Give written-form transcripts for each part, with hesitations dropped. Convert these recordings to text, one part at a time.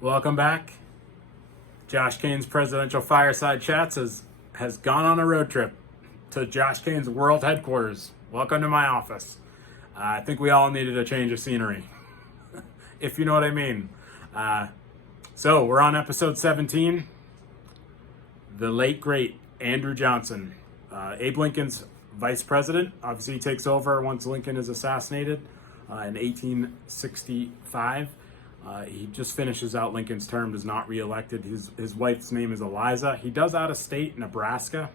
Welcome back. Josh Kane's Presidential Fireside Chats has gone on a road trip to Josh Kane's world headquarters. Welcome to my office. I think we all needed a change of scenery, if you know what I mean. So we're on episode 17. The late, great Andrew Johnson, Abe Lincoln's vice president. Obviously, he takes over once Lincoln is assassinated in 1865. He just finishes out Lincoln's term, is not reelected. His wife's name is Eliza. He does out of state, Nebraska.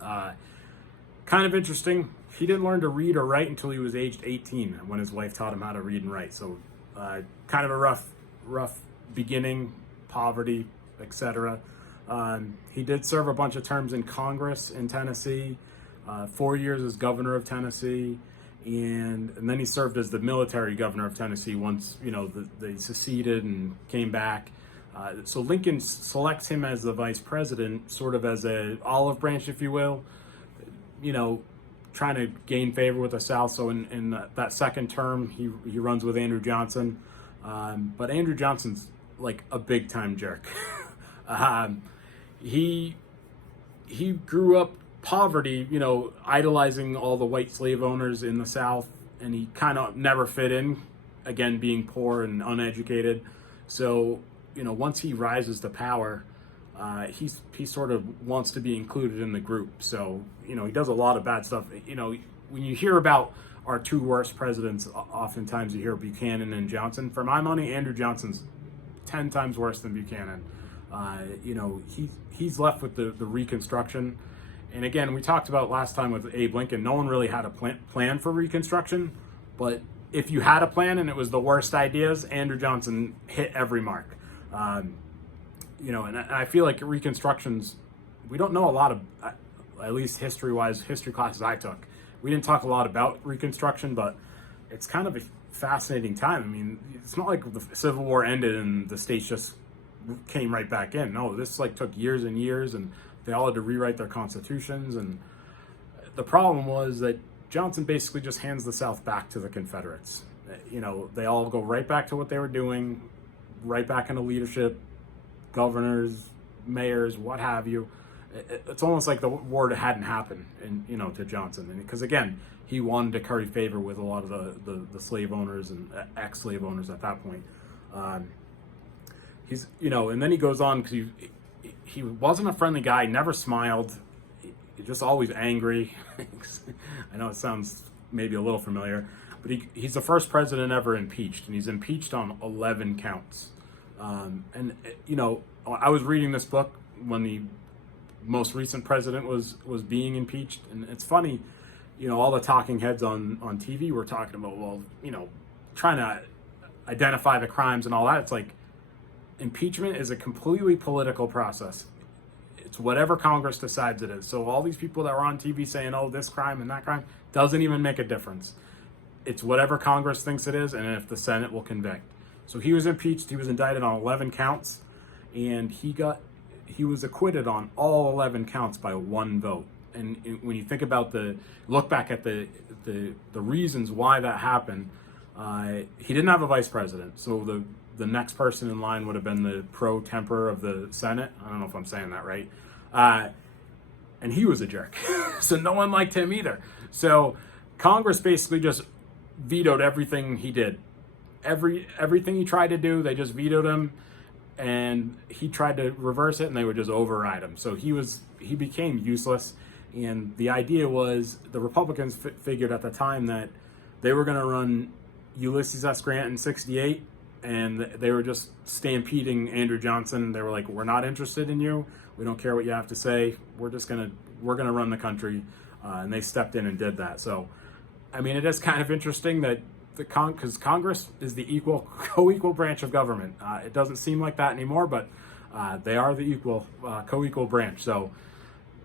Kind of interesting. He didn't learn to read or write until he was aged 18 when his wife taught him how to read and write. So kind of a rough beginning, poverty, etc. He did serve a bunch of terms in Congress in Tennessee, 4 years as governor of Tennessee. And then he served as the military governor of Tennessee once, they seceded and came back. So Lincoln selects him as the vice president, sort of as a olive branch, if you will, trying to gain favor with the South. So in that second term, he runs with Andrew Johnson. But Andrew Johnson's like a big time jerk. He grew up poverty, idolizing all the white slave owners in the South, and he kind of never fit in, again, being poor and uneducated. So, once he rises to power, he sort of wants to be included in the group. So, he does a lot of bad stuff. When you hear about our two worst presidents, oftentimes you hear Buchanan and Johnson. For my money, Andrew Johnson's 10 times worse than Buchanan. He's left with the Reconstruction. And again, we talked about last time with Abe Lincoln, no one really had a plan for Reconstruction. But if you had a plan and it was the worst ideas, Andrew Johnson hit every mark. And I feel like Reconstructions, we don't know a lot of, at least history-wise, history classes I took. We didn't talk a lot about Reconstruction, but it's kind of a fascinating time. I mean, it's not like the Civil War ended and the states just came right back in. No, this took years and years, and they all had to rewrite their constitutions. And the problem was that Johnson basically just hands the South back to the Confederates. They all go right back to what they were doing, right back into leadership, governors, mayors, what have you. It's almost like the war hadn't happened, to Johnson. And because again, he wanted to curry favor with a lot of the slave owners and ex-slave owners at that point. And then he goes on because he wasn't a friendly guy, never smiled, just always angry. I know it sounds maybe a little familiar, but he's the first president ever impeached, and he's impeached on 11 counts. I was reading this book when the most recent president was being impeached, and it's funny, all the talking heads on TV were talking about, trying to identify the crimes and all that. It's like, impeachment is a completely political process. It's whatever Congress decides it is. So all these people that were on TV saying, oh, this crime and that crime, doesn't even make a difference. It's whatever Congress thinks it is, and if the Senate will convict. So he was impeached. He was indicted on 11 counts, and he was acquitted on all 11 counts by one vote. And when you think about look back at the reasons why that happened, he didn't have a vice president. So the next person in line would have been the pro tempore of the Senate. I don't know if I'm saying that right. And he was a jerk. So no one liked him either. So Congress basically just vetoed everything he did. Everything he tried to do, they just vetoed him. And he tried to reverse it, and they would just override him. So he became useless. And the idea was the Republicans figured at the time that they were going to run Ulysses S. Grant in 1968. And they were just stampeding Andrew Johnson. They were like, we're not interested in you. We don't care what you have to say. We're gonna run the country. And they stepped in and did that. So, I mean, it is kind of interesting that because Congress is the co-equal branch of government. It doesn't seem like that anymore, but they are the co-equal branch. So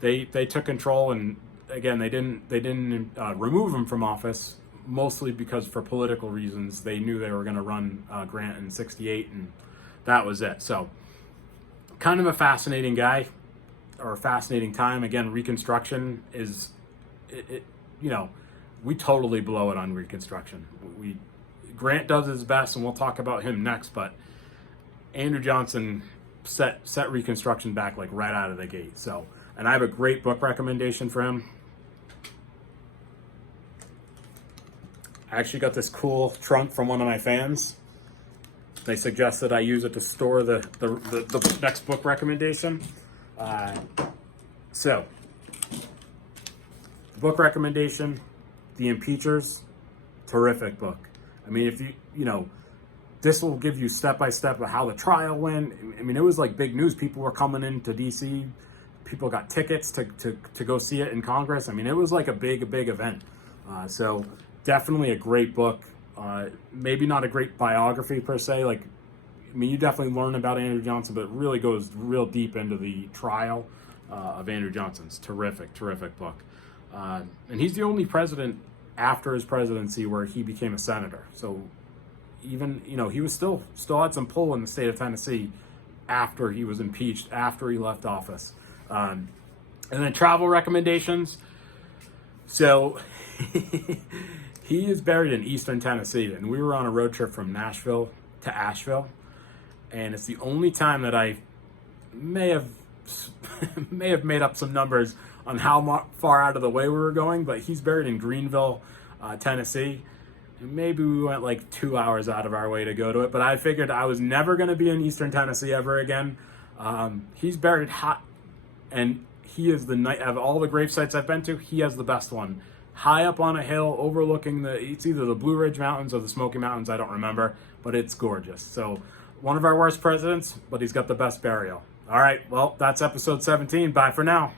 they took control, and again, they didn't remove him from office. Mostly because for political reasons, they knew they were going to run Grant in 1968, and that was it. So kind of a fascinating guy, or a fascinating time. Again, Reconstruction is, we totally blow it on Reconstruction. Grant does his best, and we'll talk about him next, but Andrew Johnson set Reconstruction back like right out of the gate. So, and I have a great book recommendation for him. I actually got this cool trunk from one of my fans. They suggested I use it to store the next book recommendation. So, the book recommendation, The Impeachers, terrific book. I mean, if this will give you step-by-step of how the trial went. I mean, it was like big news. People were coming into D.C. People got tickets to go see it in Congress. I mean, it was like a big event. So definitely a great book. Maybe not a great biography per se. Like, I mean, you definitely learn about Andrew Johnson, but it really goes real deep into the trial of Andrew Johnson's terrific book. And he's the only president after his presidency where he became a senator. So even, he was still had some pull in the state of Tennessee after he was impeached, after he left office. And then travel recommendations. So he is buried in eastern Tennessee, and we were on a road trip from Nashville to Asheville, and it's the only time that I may have made up some numbers on how far out of the way we were going, but he's buried in Greenville, Tennessee. And maybe we went like 2 hours out of our way to go to it, but I figured I was never going to be in eastern Tennessee ever again. He's buried hot, and he is of all the grave sites I've been to, he has the best one. High up on a hill overlooking it's either the Blue Ridge Mountains or the Smoky Mountains, I don't remember, but it's gorgeous. So one of our worst presidents, but he's got the best burial. All right, well, that's episode 17. Bye for now.